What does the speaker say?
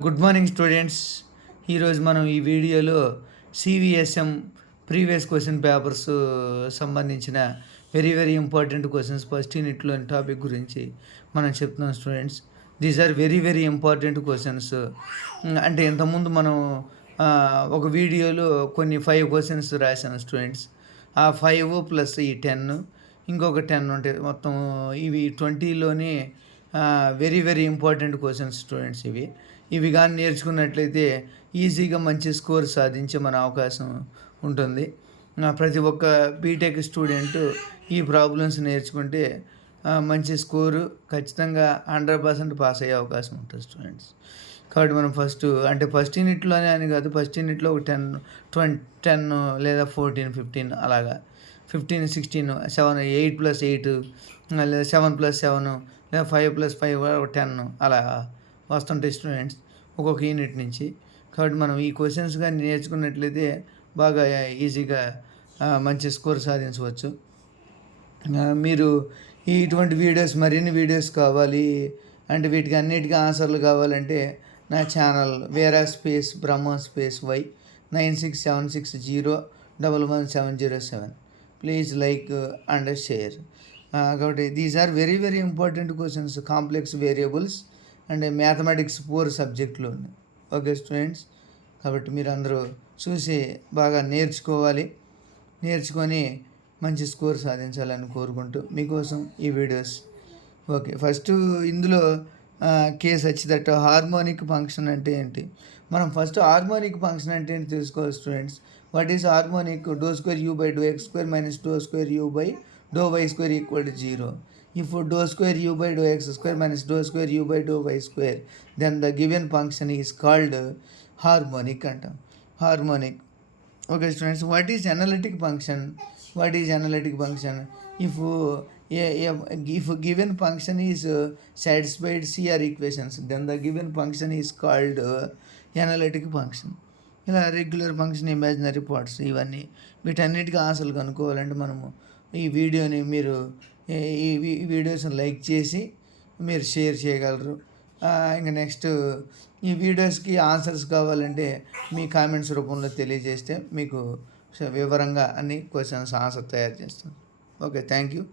Good morning students. ఈరోజు మనం ఈ వీడియోలో సివిఎస్ఎం ప్రీవియస్ క్వశ్చన్ పేపర్స్ సంబంధించిన very very important questions first యూనిట్లోని టాపిక్ గురించి మనం చెప్తున్నాం students. These are very very important questions. అంటే ఇంతకుముందు మనం ఒక వీడియోలో కొన్ని 5 క్వశ్చన్స్ రాశాను స్టూడెంట్స్. ఆ 5 ప్లస్ ఈ 10 ఇంకొక 10 ఉంటాయి. మొత్తం ఇవి 20లోనే very very important questions students. ఇవి కానీ నేర్చుకున్నట్లయితే ఈజీగా మంచి స్కోర్ సాధించే మన అవకాశం ఉంటుంది. ప్రతి ఒక్క బీటెక్ స్టూడెంట్ ఈ ప్రాబ్లమ్స్ నేర్చుకుంటే మంచి స్కోరు ఖచ్చితంగా 100% పాస్ అయ్యే అవకాశం ఉంటుంది స్టూడెంట్స్. కాబట్టి మనం ఫస్ట్ యూనిట్లోనే అని కాదు, ఫస్ట్ యూనిట్లో ఒక 10 లేదా 14, 15 అలాగా 15, 16, 7, 8+8 లేదా 7+7 లేదా 5+5 10 అలా వస్తుంటాయి స్టూడెంట్స్ ఒక్కొక్క యూనిట్ నుంచి. కాబట్టి మనం ఈ క్వశ్చన్స్ కానీ నేర్చుకున్నట్లయితే బాగా ఈజీగా మంచి స్కోర్ సాధించవచ్చు. మీరు ఇటువంటి వీడియోస్ మరిన్ని వీడియోస్ కావాలి అంటే వీటికి అన్నిటికీ ఆన్సర్లు కావాలంటే నా ఛానల్ వేరా space Brahma space Y 9676011707 please like and share. కాబట్టి these are very very important questions, complex variables and mathematics 4 సబ్జెక్టులు ఉన్నాయి. ఓకే స్టూడెంట్స్, కాబట్టి మీరు అందరూ చూసి బాగా నేర్చుకొని మంచి స్కోర్ సాధించాలని కోరుకుంటూ మీకోసం ఈ వీడియోస్. ఓకే, ఫస్ట్ ఇందులో కేసు వచ్చేటట్టు హార్మోనిక్ ఫంక్షన్ అంటే ఏంటి. మనం ఫస్ట్ హార్మోనిక్ ఫంక్షన్ అంటే ఏంటి తెలుసుకోవాలి students. What is harmonic? (2u/(x²) - (2)(u/(y²) = 0. If (2u/(x²) - (2)(u/(y²), then the given function is called harmonic అంటాం. Harmonic. Okay students, what is analytic function? If given function is satisfied CR equations, then the given function is called analytic function. ఇలా regular function, imaginary parts, ఇవన్నీ వీటన్నిటికీ ఆన్సర్లు కనుక్కోవాలంటే మనము ఈ వీడియోని మీరు ఈ వీడియోస్ని లైక్ చేసి మీరు షేర్ చేయగలరు. ఇంకా నెక్స్ట్ ఈ వీడియోస్కి ఆన్సర్స్ కావాలంటే మీ కామెంట్స్ రూపంలో తెలియజేస్తే మీకు వివరంగా అన్ని క్వశ్చన్స్ ఆన్సర్ తయారు చేస్తాను. Okay, thank you.